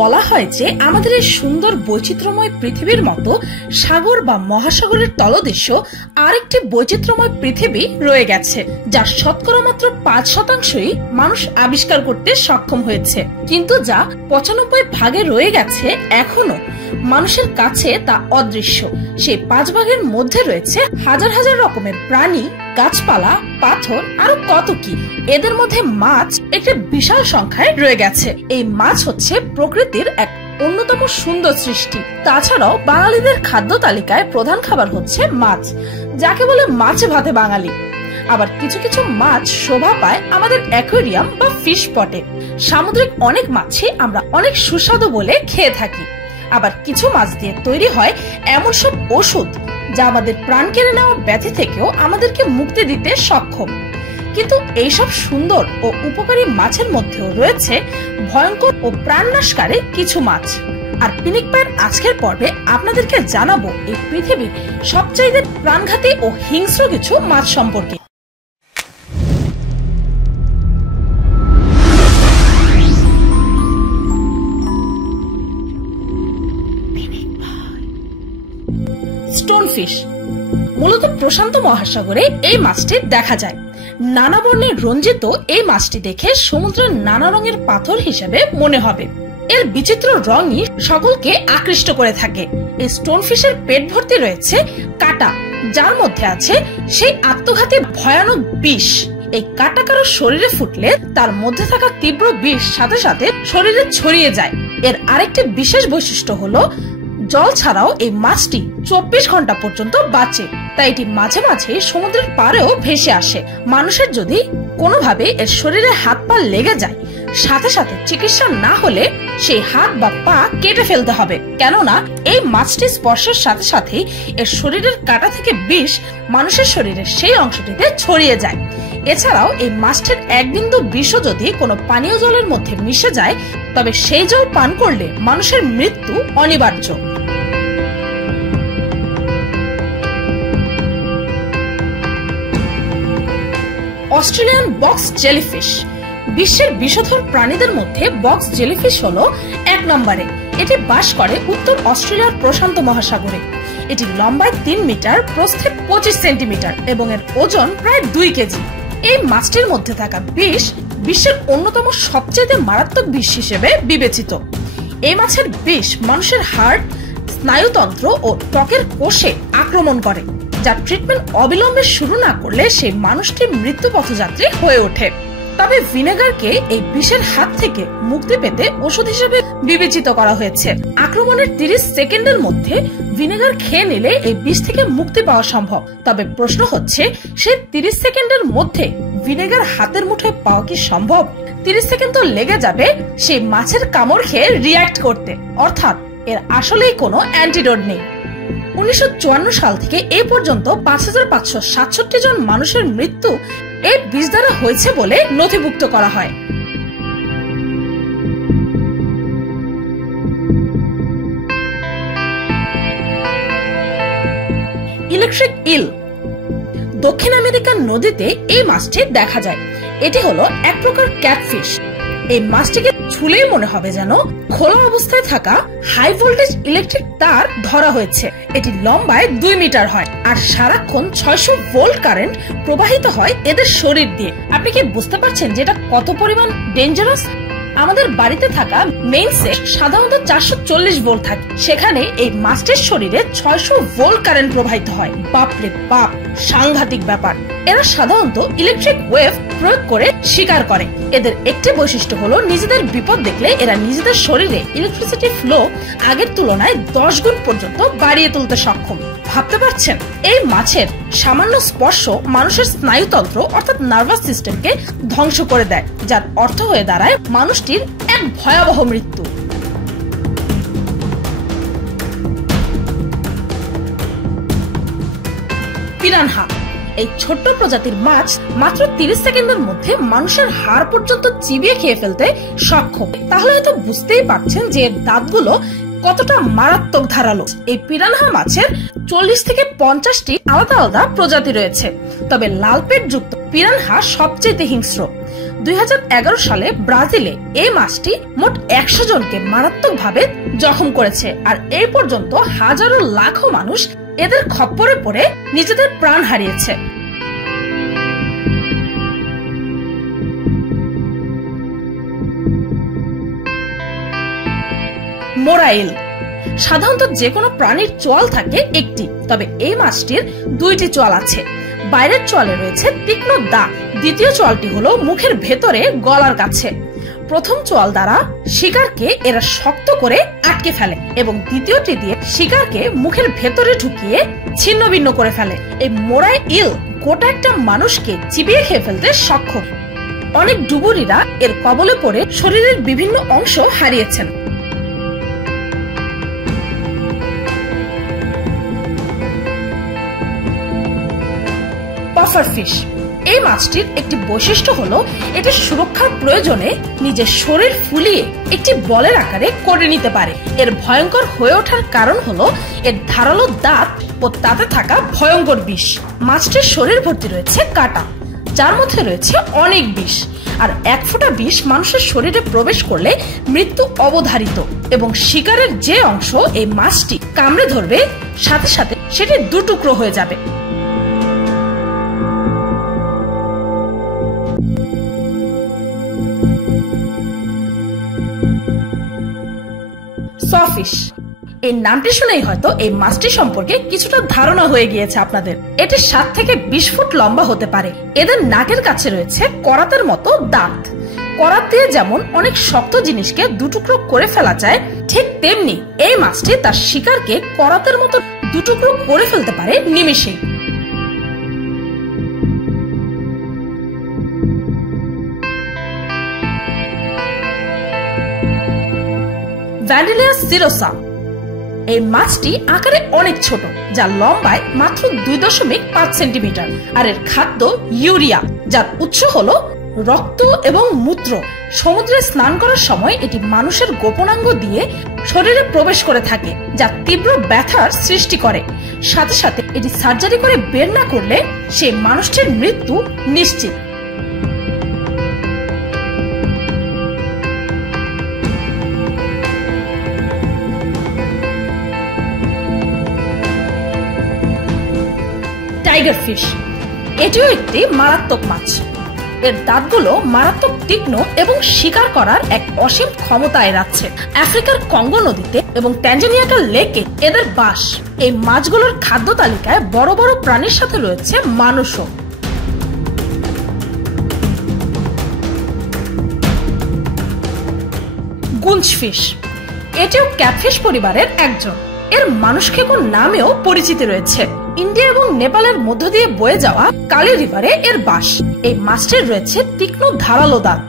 বলা হয় যে আমাদের এই সুন্দর বৈচিত্র্যময় পৃথিবীর মতো সাগর বা মহাসাগরের তলদেশ আরেকটি বৈচিত্র্যময় পৃথিবী রয়ে গেছে, যার শতকরা মাত্র 5%ই মানুষ আবিষ্কার করতে সক্ষম হয়েছে, কিন্তু যা 95 ভাগে রয়ে গেছে এখনো মানুষের কাছে তা অদৃশ্য। সেই 5 ভাগের মধ্যে রয়েছে হাজার হাজার রকমের প্রাণী, গাছপালা, পাথর, আরো কত কি। এদের মধ্যে মাছ একটি বিশাল সংখ্যায় রয়ে গেছে। এই মাছ হচ্ছে প্রকৃতির এক অন্যতম সুন্দর সৃষ্টি। তাছাড়াও বাঙালিদের খাদ্য তালিকায় প্রধান খাবার হচ্ছে মাছ, যাকে বলে মাছে ভাতে বাঙালি। আবার কিছু কিছু মাছ শোভা পায় আমাদের অ্যাকোয়ারিয়াম বা ফিশ পটে। সামুদ্রিক অনেক মাছই আমরা অনেক সুস্বাদু বলে খেয়ে থাকি। আবার কিছু মাছ দিয়ে তৈরি হয় এমন সব ওষুধ যা আমাদের প্রাণ কেড়ে নেওয়া ব্যাধি থেকেও আমাদেরকে মুক্তি দিতে সক্ষম। কিন্তু এইসব সুন্দর ও উপকারী মাছের মধ্যেও রয়েছে ভয়ঙ্কর ও প্রাণনাশকারী কিছু মাছ। আর পিনিক পায়ের আজকের পর্বে আপনাদেরকে জানাবো এই পৃথিবীর সবচাইতে প্রাণঘাতী ও হিংস্র কিছু মাছ সম্পর্কে। স্টোনফিশ মূলত প্রশান্ত মহাসাগরে এই মাছটি দেখা যায়। নানা বর্ণে রঞ্জিত এই মাছটি দেখে সমুদ্রের নানা রঙের পাথর হিসেবে মনে হবে। এর বিচিত্র রঙই সকলকে আকৃষ্ট করে থাকে। এই স্টোনফিশের পেট ভর্তি রয়েছে কাঁটা, যার মধ্যে আছে সেই আত্মঘাতী ভয়ানক বিষ। এই কাঁটা কারো শরীরে ফুটলে তার মধ্যে থাকা তীব্র বিষ সাথে সাথে শরীরে ছড়িয়ে যায়। এর আরেকটি বিশেষ বৈশিষ্ট্য হলো জল ছাড়াও এই মাছটি 24 ঘন্টা পর্যন্ত বাঁচে, তাই এটি মাঝে মাঝে সমুদ্রের পাড়েও ভেসে আসে। মানুষের যদি কোনোভাবে এর শরীরে হাত পা লেগে যায়, সাথে সাথে চিকিৎসা না হলে সেই হাত বা পা কেটে ফেলতে হবে, কেননা এই মাছটি স্পর্শের সাথে সাথেই এর শরীরের কাঁটা থেকে বিষ মানুষের শরীরের সেই অংশটিতে ছড়িয়ে যায়। এছাড়াও এই মাছটির এক বিন্দু বিষও যদি কোনো পানীয় জলের মধ্যে মিশে যায়, তবে সেই জল পান করলে মানুষের মৃত্যু অনিবার্য। অস্ট্রেলিয়ান বক্স জেলিফিশ বিশ্বের বিষধর প্রাণীদের মধ্যে বক্স জেলিফিশ হলো 1 নম্বরে। এটি বাস করে উত্তর অস্ট্রেলিয়ার প্রশান্ত মহাসাগরে। এটি লম্বায় 3 মিটার, প্রস্থে 25 সেন্টিমিটার এবং এর ওজন প্রায় 2 কেজি। এই মাছটির মধ্যে থাকা বিষ বিশ্বের অন্যতম সবচেয়ে মারাত্মক বিষ হিসেবে বিবেচিত। এই মাছের বিষ মানুষের হার্ট, স্নায়ুতন্ত্র ও ত্বকের কোষে আক্রমণ করে, যার ট্রিটমেন্ট অবিলম্বে শুরু না করলে সেই মানুষটি মৃত্যু পথযাত্রী হয়ে ওঠে। তবে ভিনেগারকে এই বিষের হাত থেকে মুক্তি পেতে ওষুধ হিসেবে বিবেচিত করা হয়েছে। আক্রমণের 30 সেকেন্ডের মধ্যে ভিনেগার খেয়ে নিলে এই বিষ থেকে মুক্তি পাওয়া সম্ভব। তবে প্রশ্ন হচ্ছে, সেই 30 সেকেন্ডের মধ্যে ভিনেগার হাতের মুঠোয় পাওয়া কি সম্ভব? 30 সেকেন্ড তো লেগে যাবে সেই মাছের কামড় খেয়ে রিঅ্যাক্ট করতে, অর্থাৎ এর আসলেই কোনো অ্যান্টিডোট নেই। 1954 সাল থেকে এই পর্যন্ত 5567 জন মানুষের মৃত্যু এই বিষ দ্বারা হয়েছে বলে নথিভুক্ত করা হয়। ইলেকট্রিক ইল দক্ষিণ আমেরিকার নদীতে এই মাছটি দেখা যায়। এটি হলো এক প্রকার ক্যাটফিশ। এই মাছটিকে ছুলেই মনে হবে যেন খোলা অবস্থায় থাকা হাই ভোল্টেজ ইলেকট্রিক তার ধরা হয়েছে। এটি লম্বায় 2 মিটার হয় আর সারাক্ষণ 600 ভোল্ট কারেন্ট প্রবাহিত হয় এদের শরীর দিয়ে। আপনি কি বুঝতে পারছেন যে এটা কত পরিমাণ ডেঞ্জারাস? আমাদের বাড়িতে থাকা মেইনসে সাধারণত 440 ভোল্ট থাকে, সেখানে এই মাছটির শরীরে 600 ভোল্ট কারেন্ট প্রবাহিত হয়। বাপরে বাপ, সাংঘাতিক ব্যাপার। এরা সাধারণত ইলেকট্রিক ওয়েভ প্রয়োগ করে শিকার করে। এদের একটি বৈশিষ্ট্য হলো নিজেদের বিপদ দেখলে এরা নিজেদের শরীরে ইলেকট্রিসিটি ফ্লো আগের তুলনায় 10 গুণ পর্যন্ত বাড়িয়ে তুলতে সক্ষম। ভাবতে পারছেন, এই মাছের সামান্য স্পর্শ মানুষের স্নায়ুতন্ত্র অর্থাৎ নার্ভাস সিস্টেমকে ধ্বংস করে দেয়, যার অর্থ হয়ে দাঁড়ায় মানুষটির এক ভয়াবহ মৃত্যু। পিরানহা এই ছোট্ট প্রজাতির মাছ মাত্র 30 সেকেন্ডের মধ্যে মানুষের হাড় পর্যন্ত চিবিয়ে খেয়ে ফেলতে সক্ষম। তাহলে হয়তো বুঝতেই পারছেন যে এর দাঁতগুলো কতটা মারাত্মক ধারালো। এই পিরানহা মাছের 40 থেকে 50টি আলাদা আলাদা প্রজাতি রয়েছে, তবে লাল পেট যুক্ত পিরানহা সবচেয়ে হিংস্র। 2011 সালে ব্রাজিলে এই মাছটি মোট 100 জনকে মারাত্মকভাবে জখম করেছে। আর এই পর্যন্ত হাজারো লাখো মানুষ এদের খপ্পরে পড়ে নিজেদের প্রাণ হারিয়েছে। মোরাইল সাধারণত যে কোনো প্রাণীর চোয়াল থাকে একটি, তবে এই মাছটির 2টি চোয়াল আছে। বাইরের চোয়ালে রয়েছে তীক্ষ্ণ দাঁত, দ্বিতীয় চোয়ালটি হলো মুখের ভেতরে গলার কাছে। প্রথম চোয়াল দ্বারা শিকারকে এরা শক্ত করে আটকে ফেলে এবং দ্বিতীয়টি দিয়ে শিকারকে মুখের ভেতরে ঢুকিয়ে ছিন্ন ভিন্ন করে ফেলে। এই মোরাইল গোটা একটা মানুষকে চিবিয়ে খেয়ে ফেলতে সক্ষম। অনেক ডুবুরিরা এর কবলে পড়ে শরীরের বিভিন্ন অংশ হারিয়েছেন। পাফার ফিশ এই মাছটির একটি বৈশিষ্ট্য হলো এটি সুরক্ষার প্রয়োজনে নিজের শরীর ফুলিয়ে একটি বলের আকারে করে নিতে পারে। এর ভয়ঙ্কর হয়ে ওঠার কারণ হলো এর ধারালো দাঁত ও তাতে থাকা ভয়ঙ্কর বিষ। মাছটির শরীর ভর্তি রয়েছে কাঁটা, যার মধ্যে রয়েছে অনেক বিষ। আর 1 ফোঁটা বিষ মানুষের শরীরে প্রবেশ করলে মৃত্যু অবধারিত এবং শিকারের যে অংশ এই মাছটি কামড়ে ধরবে সাথে সাথে সেটি 2 টুকরো হয়ে যাবে। সফিশ এই নামটি শুনেই হয়তো এই মাছটি সম্পর্কে কিছুটা ধারণা হয়ে গিয়েছে আপনাদের। এটি 7 থেকে 20 ফুট লম্বা হতে পারে। এদের নাকের কাছে রয়েছে করাতের মতো দাঁত। করাত দিয়ে যেমন অনেক শক্ত জিনিসকে 2 টুকরো করে ফেলা যায়, ঠিক তেমনি এই মাছটি তার শিকারকে করাতের মতো 2 টুকরো করে ফেলতে পারে নিমেষেই। ভ্যান্ডিলিয়া সিরোসা এই মাছটি আকারে অনেক ছোট, যা লম্বায় মাত্র 2.5 সেন্টিমিটার। আর এর খাদ্য ইউরিয়া, যার উৎস হলো রক্ত এবং মূত্র। সমুদ্রে স্নান করার সময় এটি মানুষের গোপনাঙ্গ দিয়ে শরীরে প্রবেশ করে থাকে, যা তীব্র ব্যথার সৃষ্টি করে। সাথে সাথে এটি সার্জারি করে বের না করলে সেই মানুষটির মৃত্যু নিশ্চিত। টাইগার ফিশ এটিও একটি মারাত্মক মাছ। এর দাঁতগুলো মারাত্মক তীক্ষ্ণ এবং শিকার করার এক অসীম ক্ষমতায় রাখছে। আফ্রিকার কঙ্গো নদীতে এবং ট্যানজানিয়াকার লেকে এদের বাস। এই মাছগুলোর খাদ্য তালিকায় বড় বড় প্রাণীর সাথে রয়েছে মানুষও। গুঞ্জফিশ এটিও ক্যাটফিশ পরিবারের একজন। এর মানুষখেকো নামেও পরিচিতি রয়েছে। ইন্ডিয়া এবং নেপালের মধ্য দিয়ে বয়ে যাওয়া কালি রিভারে এর বাস। এই মাছটির রয়েছে তীক্ষ্ণ ধারালো দাঁত।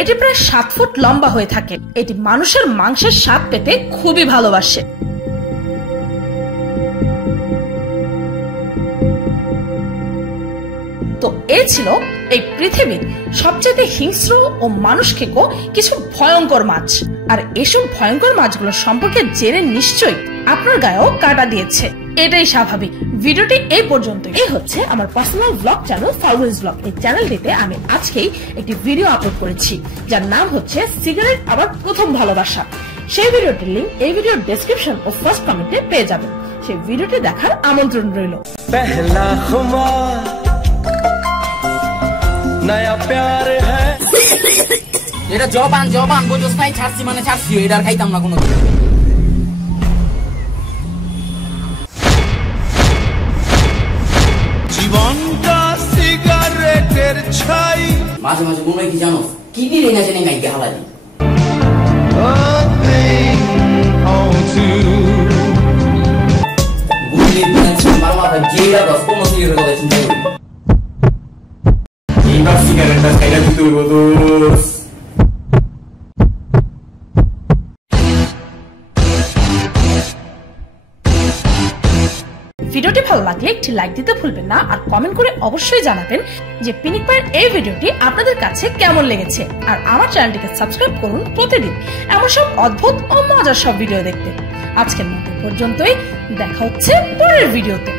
এটি প্রায় 7 ফুট লম্বা হয়ে থাকে। এটি মানুষের মাংসের স্বাদ পেতে খুবই ভালোবাসে। তো এই ছিল এই পৃথিবীর সবচেয়ে হিংস্র ও মানুষখেকো কিছু ভয়ঙ্কর মাছ। আর এসব ভয়ঙ্কর মাছগুলো সম্পর্কে জেনে নিশ্চয়ই আপনার গায়েও কাটা দিয়েছে। এটাই স্বাভাবিক। ভিডিওটি এই পর্যন্ত। এই হচ্ছে আমার পার্সোনাল ব্লগ চ্যানেল ফাউলস ব্লগ। এই চ্যানেলটিতে আমি আজকেই একটি ভিডিও আপলোড করেছি, যার নাম হচ্ছে সিগারেট আবার প্রথম ভালোবাসা। সেই ভিডিওটির লিংক এই ভিডিওর ডেসক্রিপশন ও ফার্স্ট কমেন্টে পেয়ে যাবেন। সেই ভিডিওটি দেখার আমন্ত্রণ রইল। पहला खुमार नया प्यार है। এটা জবান বুঝোস নাই, ছাড়ছি মানে ছাড়ছি, এটা আর খাইতাম না কোনোদিন। জীবনটা সিগারেটের ছাই। মাঝে মাঝে মনে হয় কি জানো, কিডনি রেঙা জেনে গাইকে হালাই সিগারেটটা খাইলে দিতে হইব দোষ। ভিডিওটি ভালো লাগলে একটি লাইক দিতে ভুলবেন না। আর কমেন্ট করে অবশ্যই জানাবেন যে পিনিক পায়ের এই ভিডিওটি আপনাদের কাছে কেমন লেগেছে। আর আমার চ্যানেলটিকে সাবস্ক্রাইব করুন প্রতিদিন এমন সব অদ্ভুত ও মজার সব ভিডিও দেখতে। আজকের মতো পর্যন্তই, দেখা হচ্ছে পরের ভিডিওতে।